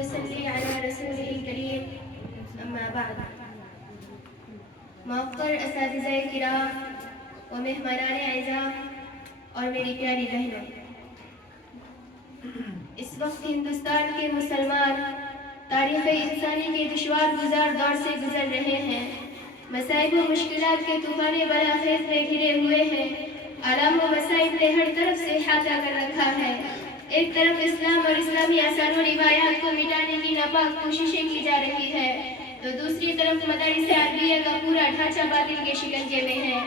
ونصلي على رسوله الكريم اما بعد معقر اساتذہ کرام و مہمانان اعزام اور میری پیاری بہنوں، اس وقت ہندوستان کے مسلمان تاریخ انسانی کے دشوار گزار دور سے گزر رہے ہیں۔ مصائب و مشکلات کے طوفان بلاخیز میں گھرے ہوئے ہیں۔ آلام و مصائب نے ہر طرف سے احاطہ کر رکھا ہے۔ ایک طرف اسلام اور اسلامی آثار و روایات کو مٹانے کی ناپاک کوششیں کی جا رہی ہے، تو دوسری طرف مدارس عربیہ کا پورا ڈھانچہ باطل کے شکنجے میں ہے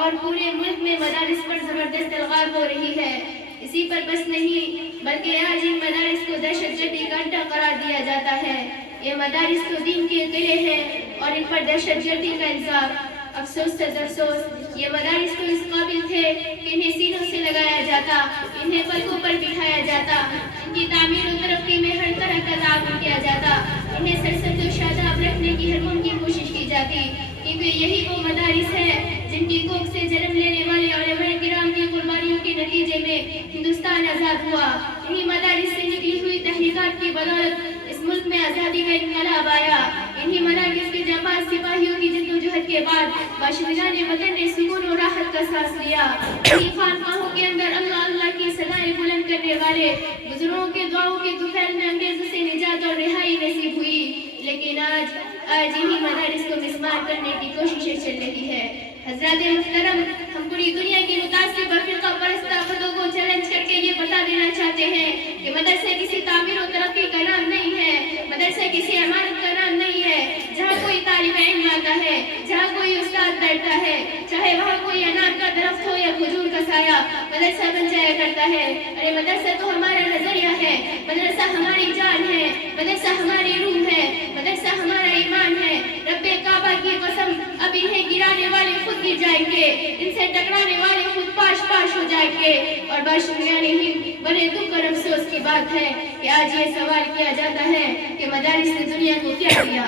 اور پورے ملک میں مدارس پر زبردست الغار ہو رہی ہے۔ اسی پر بس نہیں بلکہ آج ان مدارس کو دہشت گردی کا اڈہ قرار دیا جاتا ہے۔ یہ مدارس تو دین کے قلعے ہیں اور ان پر دہشت گردی کا الزام۔ افسوس سے افسوس، یہ مدارس تو اس قابل تھے کہ انہیں سینوں سے لگایا جاتا، انہیں پلکوں پر بٹھایا جاتا، ان کی تعمیر و ترقی میں ہر طرح کا تعاون کیا جاتا، انہیں سرسبز و شاداب رکھنے کی ہر ممکن کوشش کی جاتی، کیونکہ یہی وہ مدارس ہے جن کی کوکھ سے جنم لینے والے علماء کرام کی قربانیوں کے نتیجے میں ہندوستان آزاد ہوا۔ انہی مدارس سے نکلی ہوئی تحریکات کی بدولت اس ملک میں آزادی کا انقلاب آیا۔ انہی مراکز کے جانباز سپاہیوں کی جدوجہد کے بعد باشندگان وطن نے سکون و راحت کا سانس لیا۔ انہی خانقاہوں کے اندر اللہ اللہ کی صدائیں بلند کرنے والے بزرگوں کے دعاؤں کے طفیل میں انگریزوں سے نجات اور رہائی نصیب ہوئی۔ لیکن آج انہی مدارس کو مسمار کرنے کی کوششیں چل رہی ہے۔ حضرات محترم، ہم پوری دنیا کی متعصب اور فرقہ پرست طاقتوں کو چیلنج کر کے یہ بتا دینا چاہتے ہیں کہ مدرسہ کسی تعمیر و ترقی کا نام نہیں ہے، مدرسہ کسی عمارت کا نام نہیں ہے جہاں کوئی طالب علم آتا ہے، جہاں کوئی استاد بیٹھتا ہے، چاہے وہاں کوئی انار کا درخت ہو یا کھجور کا سایہ، مدرسہ بن جایا کرتا ہے۔ ارے مدرسہ تو ہمارا نظریہ ہے، مدرسہ ہماری جان ہے، مدرسہ ہماری روح ہے، مدرسہ ہمارا ایمان ہے۔ رب کعبہ کی قسم، اب انہیں گرانے والے خود گر جائیں گے، ان سے ٹکرانے والے خود پاش پاش ہو جائیں گے۔ اور باشندگان ہند، بڑے دکھ اور افسوس کی بات ہے کہ آج یہ سوال کیا جاتا ہے کہ مدارس نے دنیا کو کیا دیا۔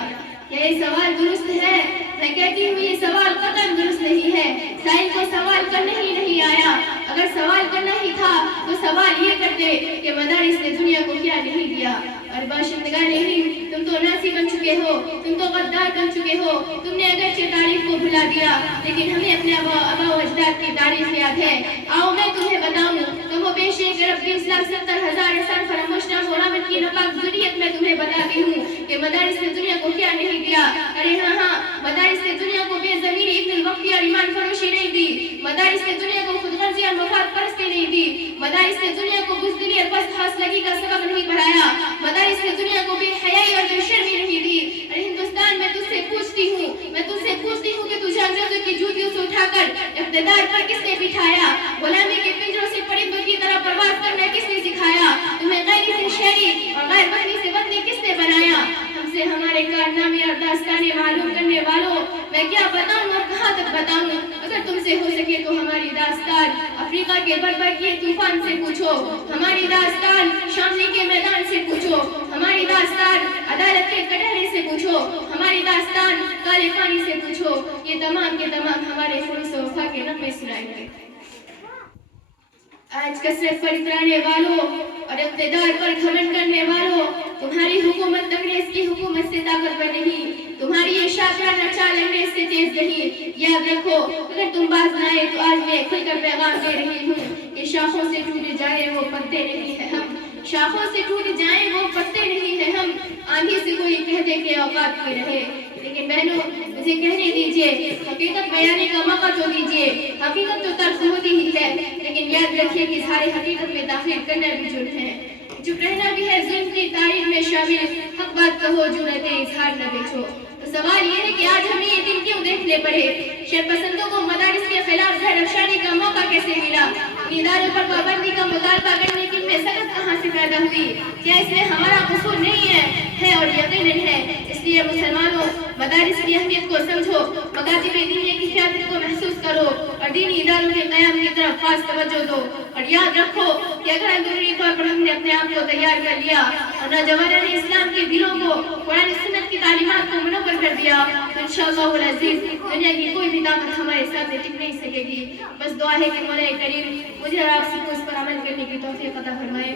کیا یہ سوال درست ہے؟ میں کہتی ہوں یہ سوال قطعاً درست نہیں ہے۔ سائل کو سوال کرنا ہی نہیں آیا۔ اگر سوال کرنا ہی تھا تو سوال یہ کرتے کہ مدارس نے دنیا کو کیا نہیں دیا۔ اور باشندگان ہند، تم تو ناسی بن چکے ہو، تم تو غدار بن چکے ہو، تم نے اگرچہ تاریخ کو بھلا دیا لیکن ہمیں اپنے آبا و اجداد کی تاریخ یاد ہے۔ آؤ میں تمہیں بتاؤں، تم وہ پیش ایک رب 20,70,000 احسان فراموش نام غلامت کی ناپاک ذریت میں تمہیں بتاتی ہوں کہ مدارس نے دنیا کو کیا نہیں دیا۔ ارے ہاں، مدارس نے دنیا کو بے ضمیری، ابن الوقتی اور ایمان فروشی نہیں دی۔ مدارس نے دنیا کو خود غرضی اور مفاد پرستی نہیں دی۔ مدارس نے دنیا کو بزدلی اور پست حوصلگی کا سبق نہیں پڑھایا۔ مدارس نے دنیا کو بے حیائی اور بے شرمی نہیں دی۔ ارے ہندوستان، میں تجھ سے پوچھتی ہوں کہ تجھے انگریزوں کی جوتیوں سے اٹھا کر اقتدار پر کس نے بٹھایا؟ غلامی کے پنجروں سے پرندوں کی طرح پرواز کرنا کس نے سکھایا؟ تمہیں غیری سے شہری اور غیر وطنی سے وطنی کس نے بنایا؟ ہم سے ہمارے کارنامے اور داستانیں معلوم کرنے والوں، میں کیا بتاؤں اور کہاں تک بتاؤں؟ اگر تم سے ہو سکے تو ہماری داستان افریقہ کے بربر کیے طوفان سے پوچھو، ہماری داستان شاملی کے میدان سے پوچھو، ہماری داستان عدالت کے کٹہرے سے پوچھو، ہماری داستان کالے پانی سے پوچھو۔ یہ تمام کے تمام ہمارے خلوص و وفا کے نغمے سنائیں گے۔ آج کثرت پر اترانے والوں اور اقتدار پر گھمنڈ کرنے والوں، تمہاری حکومت انگریز کی حکومت سے طاقتور نہیں، تمہاری یہ شاہجہاں چال انگریز سے تیز نہیں۔ یاد رکھو، اگر تم باز نہ آئے تو آج میں کھل کر پیغام دے رہی ہوں کہ شاخوں سے ٹوٹ جائے وہ پتے نہیں ہیں ہم، شاخوں سے ٹوٹ جائیں وہ پتے نہیں ہیں ہم۔ آندھی سے کوئی کہہ دے کہ اوقات میں رہے، لیکن بہنوں مجھے کہنے دیجئے، حقیقت بیانے کا موقع تو دیجئے۔ حقیقت تو تلخ ہوتی ہی ہے، لیکن یاد رکھیے کہ اظہار حقیقت میں تاخیر کرنا بھی جرم ہے، چپ رہنا بھی ہے ظلم کی تاریخ میں شامل۔ حق بات کہو، جرأت اظہار نہ بیچو۔ تو سوال یہ ہے کہ آج ہمیں یہ دن کیوں دیکھنے پڑے؟ شرپسندوں کو مدارس کے خلاف زہر افشانی کا موقع کیسے ملا؟ اداروں پر پابندی کا مطالبہ کرنے کی میں سخت کہاں سے پیدا ہوئی؟ کیا اس میں ہمارا قصور نہیں ہے اور یقیناً ہے۔ اس لیے مسلمانوں، مدارس کی اہمیت کو سمجھو، مکاتب دینی کی قیادت کو محسوس کرو اور دینی اداروں کے قیام کی طرف خاص توجہ دو۔ اور یاد رکھو کہ اگر اندرونی طور پر ہم نے اپنے آپ کو تیار کر لیا اور نوجوانان اسلام کے دلوں کو قرآن سنت کی تعلیمات کو منور کر دیا تو انشاءاللہ العزیز دنیا کی کوئی بھی طاقت ہمارے ساتھ ٹک نہیں سکے گی۔ بس دعا ہے کہ مولا کریم مجھے اور آپ سب کو اس پر عمل کرنے کی توفیق عطا فرمائے۔